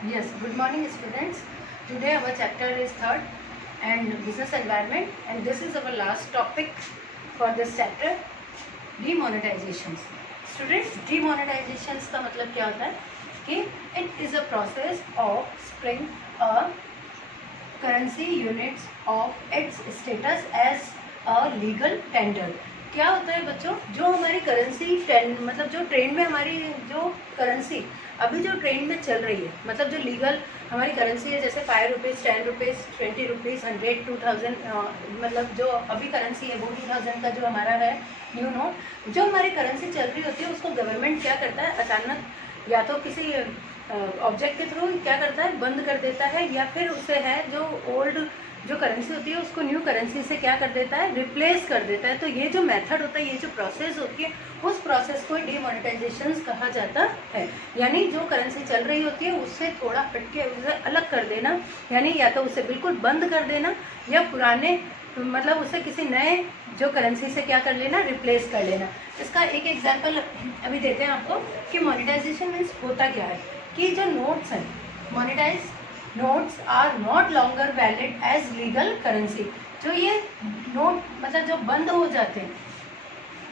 Yes, good morning students. Today our chapter is third and business environment, and this is our last topic for this chapter, demonetizations. Students, demonetizations का मतलब क्या होता है कि it is a process of spring a currency units of its status as a legal tender. क्या होता है बच्चों, जो हमारी करेंसी मतलब जो ट्रेंड में हमारी जो करेंसी अभी जो ट्रेंड में चल रही है, मतलब जो लीगल हमारी करेंसी है, जैसे 5 रुपीज़, 10 रुपीज़, 20 रुपीज़, 100, 2000, मतलब जो अभी करेंसी है वो 2000 का जो हमारा है न्यू नोट, जो हमारी करेंसी चल रही होती है उसको गवर्नमेंट क्या करता है, अचानक या तो किसी ऑब्जेक्ट के थ्रू क्या करता है, बंद कर देता है, या फिर उसे है जो ओल्ड जो करेंसी होती है उसको न्यू करेंसी से क्या कर देता है, रिप्लेस कर देता है। तो ये जो मेथड होता है, ये जो प्रोसेस होती है, उस प्रोसेस को डीमोनेटाइजेशन कहा जाता है। यानी जो करेंसी चल रही होती है उससे थोड़ा हटके उसे अलग कर देना, यानी या तो उसे बिल्कुल बंद कर देना, या पुराने मतलब उसे किसी नए जो करेंसी से क्या कर लेना, रिप्लेस कर लेना। इसका एक एग्जाम्पल अभी देते हैं आपको कि मोनेटाइजेशन मीन्स होता क्या है, कि जो नोट्स हैं, monetise notes are not longer valid as legal currency. जो ये नोट मतलब जो बंद हो जाते हैं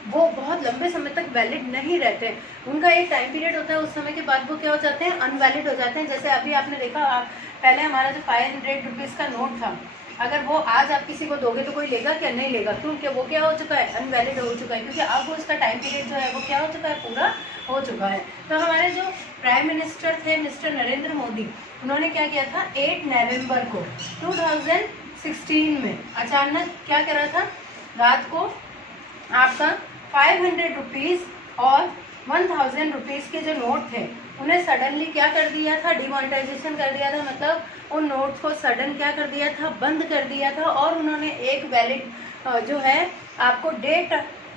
वो बहुत लंबे समय तक वैलिड नहीं रहते हैं, उनका एक टाइम पीरियड होता है, उस समय के बाद वो क्या हो जाते हैं, अनवैलिड हो जाते हैं। जैसे अभी आपने देखा, पहले हमारा जो 500 रुपीज़ का नोट था, अगर वो आज आप किसी को दोगे तो कोई लेगा क्या, नहीं लेगा। क्यों? कि वो क्या हो चुका है, अनवैलिड हो चुका है, क्योंकि अब उसका टाइम पीरियड जो है वो क्या हो चुका है, पूरा हो चुका है। तो हमारे जो प्राइम मिनिस्टर थे मिस्टर नरेंद्र मोदी, उन्होंने क्या किया था, 8 नवंबर को 2016 में अचानक क्या करा था, रात को आपका 500 रुपीज़ और 1000 रुपीज़ के जो नोट थे उन्हें सडनली क्या कर दिया था, डिमोनेटाइजेशन कर दिया था। मतलब उन नोट्स को सडन क्या कर दिया था, बंद कर दिया था। और उन्होंने एक वैलिड जो है आपको डेट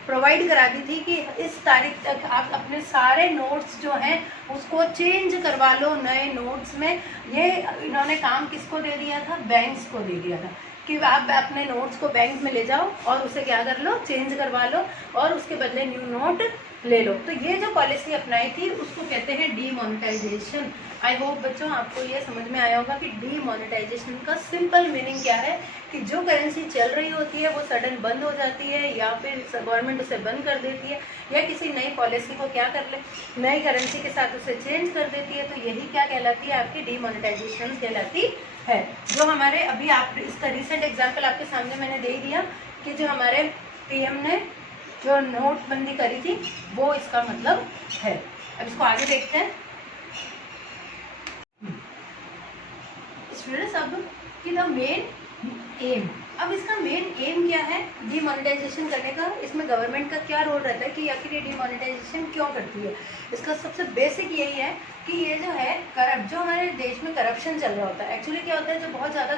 प्रोवाइड करा दी थी कि इस तारीख तक आप अपने सारे नोट्स जो हैं उसको चेंज करवा लो नए नोट्स में। ये इन्होंने काम किसको दे दिया था, बैंक्स को दे दिया था कि आप अपने नोट्स को बैंक में ले जाओ और उसे क्या कर लो, चेंज करवा लो और उसके बदले न्यू नोट ले लो। तो ये जो पॉलिसी अपनाई थी उसको कहते हैं डीमोनेटाइजेशन। आई होप बच्चों आपको ये समझ में आया होगा कि डीमोनेटाइजेशन का सिंपल मीनिंग क्या है, कि जो करेंसी चल रही होती है वो सडन बंद हो जाती है, या फिर गवर्नमेंट उसे बंद कर देती है, या किसी नई पॉलिसी को क्या कर ले, नई करेंसी के साथ उसे चेंज कर देती है। तो यही क्या कहलाती है, आपकी डीमोनेटाइजेशन कहलाती है। जो हमारे अभी आप इसका रिसेंट एग्जाम्पल आपके सामने मैंने दे दिया कि जो हमारे पीएम ने जो नोटबंदी करी थी वो इसका मतलब है। अब इसको आगे देखते हैं स्टूडेंट्स। अब कि द मेन एम, अब इसका मेन एम क्या है डीमोनेटाइजेशन करने का, इसमें गवर्नमेंट का क्या रोल रहता है कि आखिर ये डीमोनेटाइजेशन क्यों करती है। इसका सबसे बेसिक यही है कि ये जो है जो हमारे देश में करप्शन चल रहा होता है, एक्चुअली क्या होता है, जो बहुत ज़्यादा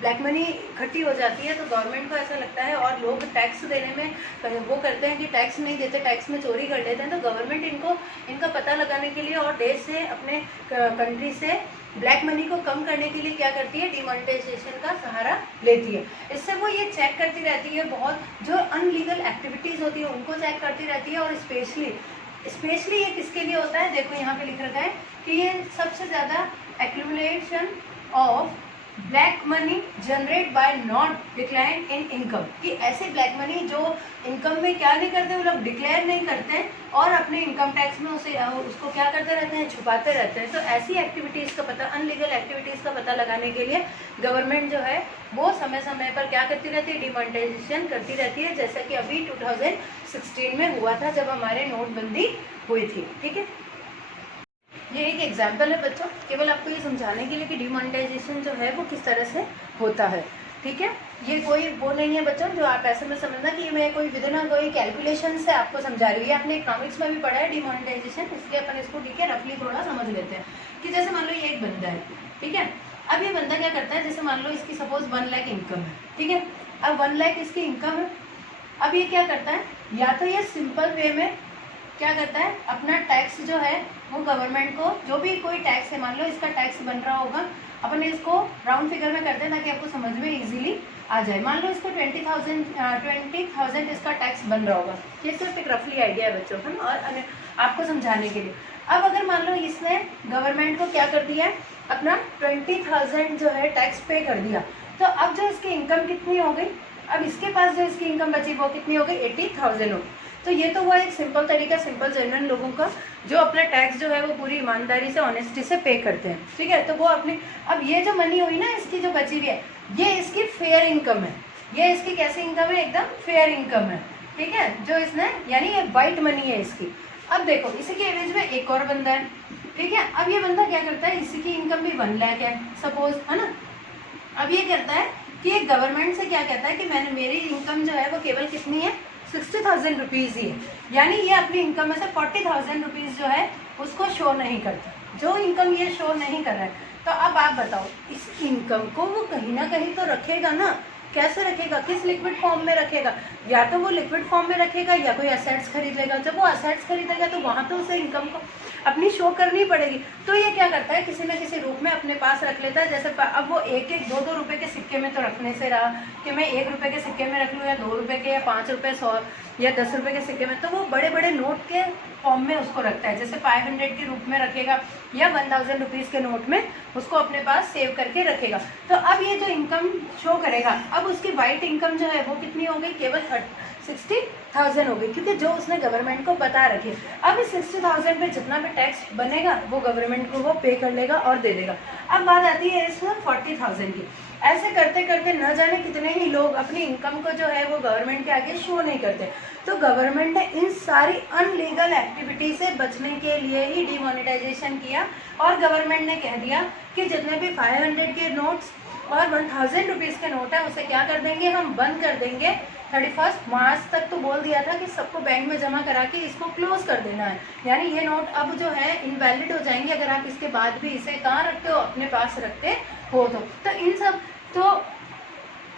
ब्लैक मनी इकट्ठी हो जाती है तो गवर्नमेंट को ऐसा लगता है, और लोग टैक्स देने में वो करते हैं कि टैक्स नहीं देते, टैक्स में चोरी कर लेते हैं। तो गवर्नमेंट इनका पता लगाने के लिए और देश से, अपने कंट्री से ब्लैक मनी को कम करने के लिए क्या करती है, डिमोनेटाइजेशन का सहारा लेती है। इससे वो ये चेक करती रहती है, बहुत जो अनलीगल एक्टिविटीज़ होती है उनको चेक करती रहती है। और स्पेशली ये किसके लिए होता है, देखो यहाँ पे लिख रखा है कि ये सबसे ज़्यादा accumulation of black money generate by not decline in income, कि ऐसे ब्लैक मनी जो इनकम में क्या नहीं करते, वो लोग डिक्लेयर नहीं करते हैं और अपने इनकम टैक्स में उसको क्या करते रहते हैं, छुपाते रहते हैं। तो ऐसी एक्टिविटीज़ का पता, अनलीगल एक्टिविटीज़ का पता लगाने के लिए गवर्नमेंट जो है वो समय समय पर क्या करती रहती है, डिमोनेटाइजेशन करती रहती है, जैसा कि अभी 2016 में हुआ था जब हमारे नोटबंदी हुई थी। ठीक है, ये एक एग्जाम्पल है बच्चों, केवल आपको ये समझाने के लिए कि डिमोनेटाइजेशन जो है वो किस तरह से होता है। ठीक है, ये कोई वो नहीं है बच्चों जो आप ऐसे में समझना कि मैं कोई विदिन कोई कैलकुलेशन से आपको समझा रही हूँ। ये आपने इकोनॉमिक्स में भी पढ़ा है डिमोनेटाइजेशन, इसलिए अपन इसको ठीक है रफली थोड़ा समझ लेते हैं। कि जैसे मान लो ये एक बंदा है, ठीक है, अब ये बंदा क्या करता है, जैसे मान लो इसकी सपोज 1 लाख इनकम है, ठीक है, अब 1 लाख इसकी इनकम है। अब ये क्या करता है, या तो ये सिंपल वे में क्या करता है, अपना टैक्स जो है वो गवर्नमेंट को, जो भी कोई टैक्स है, मान लो इसका टैक्स बन रहा होगा, अपन इसको राउंड फिगर में करते हैं ताकि आपको समझ में इजीली आ जाए। मान लो इसको 20,000 इसका टैक्स बन रहा होगा, ये सिर्फ एक रफली आइडिया है बच्चों हम, और आपको समझाने के लिए। अब अगर मान लो इसने गवर्नमेंट को क्या कर दिया, अपना 20,000 जो है टैक्स पे कर दिया, तो अब जो इसकी इनकम कितनी हो गई, अब इसके पास जो इसकी इनकम बची वो कितनी हो गई, 80,000 हो गई। तो ये तो हुआ एक सिंपल तरीका, सिंपल जनरल लोगों का जो अपना टैक्स जो है वो पूरी ईमानदारी से, ऑनेस्टी से पे करते हैं, ठीक है। तो वो अपनी, अब ये जो मनी हुई ना इसकी जो बची हुई है, ये इसकी फेयर इनकम है, ये इसकी कैसी इनकम है, एकदम फेयर इनकम है, ठीक है, जो इसने, यानी ये वाइट मनी है इसकी। अब देखो इसी के एवरेज में एक और बंदा है, ठीक है। अब ये बंदा क्या करता है, इसी की इनकम भी 1 लाख है सपोज, है ना। अब ये करता है कि ये गवर्नमेंट से क्या कहता है कि मैंने, मेरी इनकम जो है वो केवल कितनी है, 60,000 रुपीज़ ही है, यानी ये अपनी इनकम में से 40,000 रुपीज़ जो है उसको शो नहीं करता, जो इनकम ये शो नहीं कर रहा है। तो अब आप बताओ, इस इनकम को वो कहीं ना कहीं तो रखेगा ना, कैसे रखेगा, किस लिक्विड फॉर्म में रखेगा, या तो वो लिक्विड फॉर्म में रखेगा या कोई असेट्स खरीदेगा। जब वो असेट्स खरीदेगा तो वहाँ तो उसे इनकम को अपनी शो करनी पड़ेगी। तो ये क्या करता है, किसी न किसी रूप में अपने पास रख लेता है। जैसे अब वो 1-1, 2-2 रुपये के सिक्के में तो रखने से रहा कि मैं 1 रुपये के सिक्के में रख लूँ, या 2 रुपये के, या 5 रुपये, 100 या 10 रुपये के सिक्के में, तो वो बड़े बड़े नोट के फॉर्म में उसको रखता है। जैसे 500 के रूप में रखेगा या 1000 रुपीज़ के नोट में उसको अपने पास सेव करके रखेगा। तो अब ये जो इनकम शो करेगा, अब उसकी वाइट इनकम जो है वो कितनी हो गई, केवल 60,000 हो गई, क्योंकि जो उसने गवर्नमेंट को बता रखी है। अब इस 60,000 पे जितना भी टैक्स बनेगा वो गवर्नमेंट को वो पे कर लेगा और दे देगा। अब बात आती है इस 40,000 की। ऐसे करते करते न जाने कितने ही लोग अपनी इनकम को जो है वो गवर्नमेंट के आगे शो नहीं करते। तो गवर्नमेंट ने इन सारी अनलीगल एक्टिविटी से बचने के लिए ही डिमोनेटाइजेशन किया, और गवर्नमेंट ने कह दिया कि जितने भी 500 के नोट्स और 1000 रुपीज़ के नोट है उसे क्या कर देंगे, हम बंद कर देंगे। 31 मार्च तक तो बोल दिया था कि सबको बैंक में जमा करा के इसको क्लोज कर देना है, यानी ये नोट अब जो है इनवैलिड हो जाएंगे अगर आप इसके बाद भी इसे कहाँ रखते हो, अपने पास रखते हो। तो इन सब, तो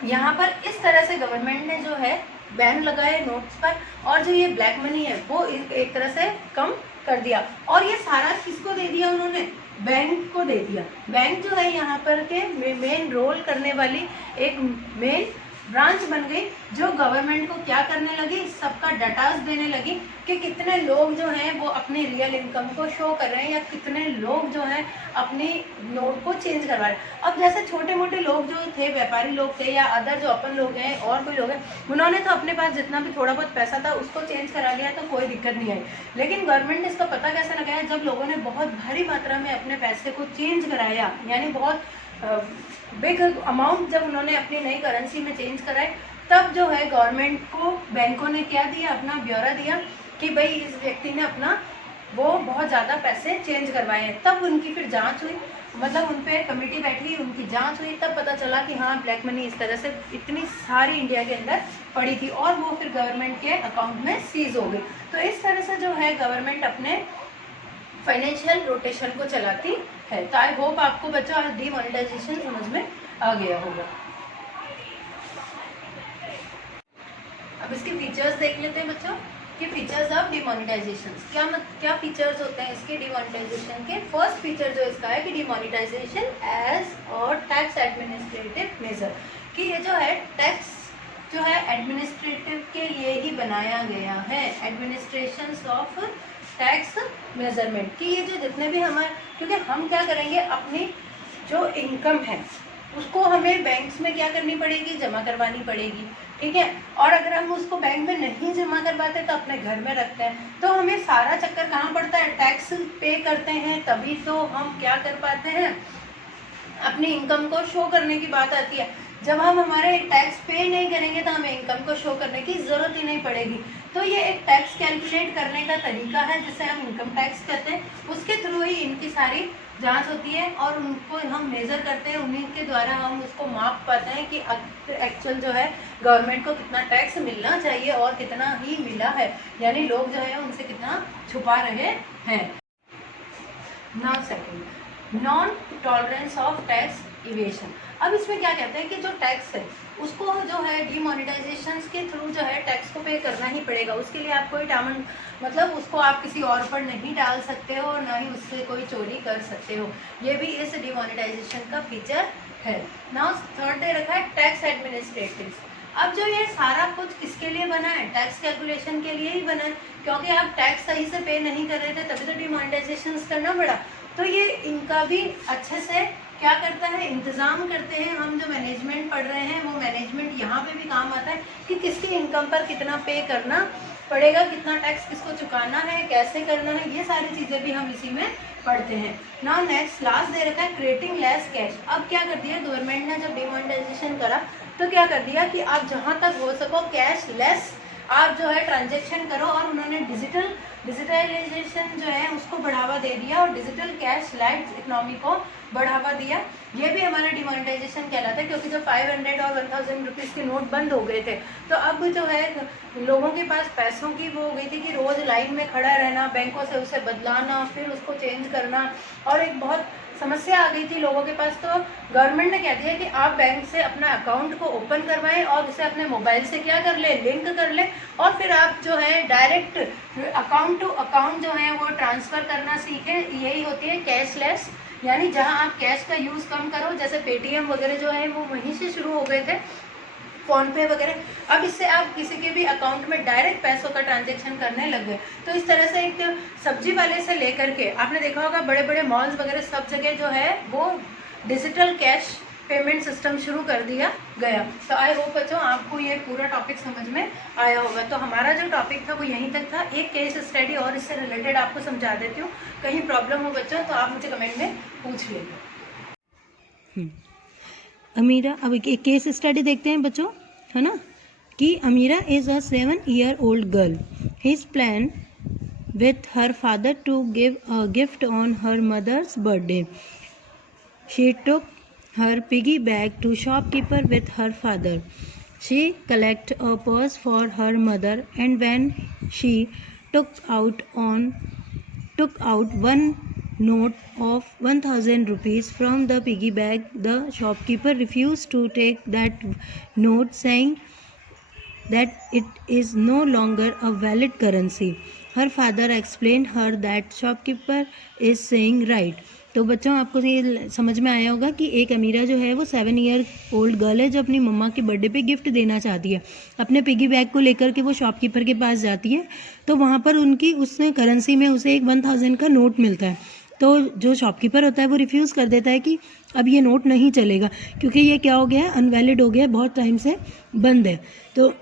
यहाँ पर इस तरह से गवर्नमेंट ने जो है बैन लगाए नोट्स पर, और जो ये ब्लैक मनी है वो एक तरह से कम कर दिया। और ये सारा किसको दे दिया उन्होंने, बैंक को दे दिया। बैंक जो है यहाँ पर के मेन रोल करने वाली एक मेन ब्रांच बन गई, जो गवर्नमेंट को क्या करने लगी, सबका डाटाज देने लगी कि कितने लोग जो हैं वो अपनी रियल इनकम को शो कर रहे हैं, या कितने लोग जो हैं अपनी नोट को चेंज करवा रहे हैं। अब जैसे छोटे मोटे लोग जो थे, व्यापारी लोग थे, या अदर जो अपन लोग हैं और कोई लोग हैं, उन्होंने तो अपने पास जितना भी थोड़ा बहुत पैसा था उसको चेंज करा लिया, तो कोई दिक्कत नहीं आई। लेकिन गवर्नमेंट ने इसका पता कैसे लगाया, जब लोगों ने बहुत भारी मात्रा में अपने पैसे को चेंज कराया, यानी बहुत बिग अमाउंट जब उन्होंने अपनी नई करेंसी में चेंज कराए, तब जो है गवर्नमेंट को बैंकों ने क्या दिया, अपना ब्यौरा दिया कि भाई इस व्यक्ति ने अपना वो बहुत ज़्यादा पैसे चेंज करवाए हैं। तब उनकी फिर जांच हुई, मतलब उन पर कमेटी बैठी, उनकी जांच हुई, तब पता चला कि हाँ ब्लैक मनी इस तरह से इतनी सारी इंडिया के अंदर पड़ी थी, और वो फिर गवर्नमेंट के अकाउंट में सीज हो गई। तो इस तरह से जो है गवर्नमेंट अपने फाइनेंशियल रोटेशन को चलाती है। तो आई होप आपको बच्चों आज डीमोनेटाइजेशन समझ में आ गया होगा। अब इसके फीचर्स देख लेते हैं बच्चों कि फीचर्स ऑफ डीमोनेटाइजेशन क्या फीचर्स होते हैं इसके डीमोनेटाइजेशन के। फर्स्ट फीचर जो इसका है कि डीमोनेटाइजेशन एज और टैक्स एडमिनिस्ट्रेटिव मेजर, कि ये जो है टैक्स जो है एडमिनिस्ट्रेटिव के लिए ही बनाया गया है, एडमिनिस्ट्रेशन ऑफ टैक्स मेजरमेंट, कि ये जो जितने भी हमारे, क्योंकि हम क्या करेंगे, अपनी जो इनकम है उसको हमें बैंक्स में क्या करनी पड़ेगी, जमा करवानी पड़ेगी, ठीक है। और अगर हम उसको बैंक में नहीं जमा करवाते तो अपने घर में रखते हैं, तो हमें सारा चक्कर कहाँ पड़ता है, टैक्स पे करते हैं, तभी तो हम क्या कर पाते हैं, अपनी इनकम को शो करने की बात आती है। जब हम हमारे टैक्स पे नहीं करेंगे तो हमें इनकम को शो करने की ज़रूरत ही नहीं पड़ेगी। तो ये एक टैक्स कैलकुलेट करने का तरीका है जिसे हम इनकम टैक्स कहते हैं, उसके थ्रू ही इनकी सारी जांच होती है और उनको हम मेज़र करते हैं, उन्हीं के द्वारा हम उसको माप पाते हैं कि एक्चुअल जो है गवर्नमेंट को कितना टैक्स मिलना चाहिए और कितना ही मिला है, यानी लोग जो है उनसे कितना छुपा रहे हैं। Now second, non tolerance of tax evasion. अब इसमें क्या कहते हैं कि जो टैक्स है उसको जो है डीमोनेटाइजेशन के थ्रू जो है टैक्स को पे करना ही पड़ेगा। उसके लिए आप कोई डायमंड, मतलब उसको आप किसी और पर नहीं डाल सकते हो, ना ही उससे कोई चोरी कर सकते हो। ये भी इस डीमोनेटाइजेशन का फीचर है। नाउ थर्ड दे रखा है टैक्स एडमिनिस्ट्रेटिव। अब जो ये सारा कुछ किसके लिए बना है, टैक्स कैलकुलेशन के लिए ही बना है, क्योंकि आप टैक्स सही से पे नहीं कर रहे थे तभी तो डिमोनेटाइजेशन करना पड़ा। तो ये इनका भी अच्छे से क्या करता है, इंतजाम करते हैं। हम जो मैनेजमेंट पढ़ रहे हैं वो मैनेजमेंट यहाँ पे भी काम आता है कि किसकी इनकम पर कितना पे करना पड़ेगा, कितना टैक्स किसको चुकाना है, कैसे करना है, ये सारी चीज़ें भी हम इसी में पढ़ते हैं। नाउ नेक्स्ट लास्ट दे रखा है क्रिएटिंग लेस कैश। अब क्या कर दिया गवर्नमेंट ने, जब डिमोनेटाइजेशन करा तो क्या कर दिया कि आप जहाँ तक हो सको कैश लेस आप जो है ट्रांजेक्शन करो, और उन्होंने डिजिटलाइजेशन जो है उसको बढ़ावा दे दिया और डिजिटल कैश लाइट इकोनॉमी को बढ़ावा दिया। ये भी हमारा डिमोनेटाइजेशन कहलाता है, क्योंकि जब 500 और 1000 रुपीज़ के नोट बंद हो गए थे तो अब जो है लोगों के पास पैसों की वो हो गई थी कि रोज़ लाइन में खड़ा रहना, बैंकों से उसे बदलाना, फिर उसको चेंज करना, और एक बहुत समस्या आ गई थी लोगों के पास। तो गवर्नमेंट ने कह दिया कि आप बैंक से अपना अकाउंट को ओपन करवाएं और उसे अपने मोबाइल से क्या कर ले, लिंक कर ले, और फिर आप जो है डायरेक्ट अकाउंट टू अकाउंट जो है वो ट्रांसफ़र करना सीखें। यही होती है कैशलेस, यानी जहां आप कैश का यूज़ कम करो, जैसे पेटीएम वगैरह जो है वो वहीं से शुरू हो गए थे, फ़ोन पे वगैरह। अब इससे आप किसी के भी अकाउंट में डायरेक्ट पैसों का ट्रांजैक्शन करने लग गए। तो इस तरह से एक सब्जी वाले से लेकर के आपने देखा होगा बड़े बड़े मॉल्स वगैरह सब जगह जो है वो डिजिटल कैश पेमेंट सिस्टम शुरू कर दिया गया। तो आई होप बच्चों आपको ये पूरा टॉपिक समझ में आया होगा। तो हमारा जो टॉपिक था वो यहीं तक था। एक केस स्टडी और इससे रिलेटेड आपको समझा देती हूँ, कहीं प्रॉब्लम हो बच्चों तो आप मुझे कमेंट में पूछ लेंगे। अमीरा, अब एक केस स्टडी देखते हैं बच्चों, है ना, कि Amira is a 7-year-old girl. His plan with her father to give a gift on her mother's birthday. She took her piggy bank to shopkeeper with her father. She collected a purse for her mother, and when she took out one note of 1000 rupees from the piggy bank, the shopkeeper refused to take that note, saying that it is no longer a valid currency. Her father explained her that shopkeeper is saying right. तो बच्चों आपको ये समझ में आया होगा कि एक अमीरा जो है वो 7-year-old गर्ल है जो अपनी मम्मा के बर्थडे पे गिफ्ट देना चाहती है। अपने पिगी बैग को लेकर के वो शॉपकीपर के पास जाती है, तो वहाँ पर उनकी उसने करेंसी में उसे एक 1000 का नोट मिलता है। तो जो शॉपकीपर होता है वो रिफ्यूज़ कर देता है कि अब ये नोट नहीं चलेगा, क्योंकि ये क्या हो गया है, अनवैलिड हो गया है, बहुत टाइम से बंद है। तो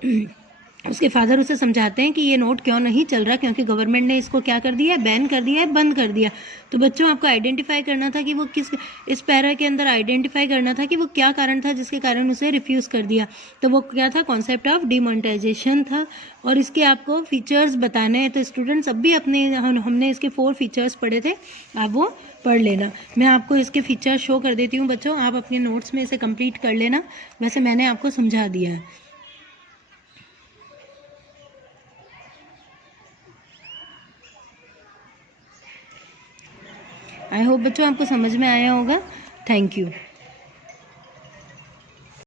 उसके फादर उसे समझाते हैं कि ये नोट क्यों नहीं चल रहा, क्योंकि गवर्नमेंट ने इसको क्या कर दिया है, बैन कर दिया है, बंद कर दिया। तो बच्चों आपको आइडेंटिफाई करना था कि वो किस, इस पैरा के अंदर आइडेंटिफाई करना था कि वो क्या कारण था जिसके कारण उसे रिफ्यूज़ कर दिया। तो वो क्या था, कॉन्सेप्ट ऑफ डिमोनेटाइजेशन था, और इसके आपको फीचर्स बताने हैं। तो स्टूडेंट्स अब भी अपने हमने इसके 4 फीचर्स पढ़े थे, आप वो पढ़ लेना। मैं आपको इसके फीचर्स शो कर देती हूँ बच्चों, आप अपने नोट्स में इसे कंप्लीट कर लेना। वैसे मैंने आपको समझा दिया है। आई होप बच्चों आपको समझ में आया होगा। Thank you.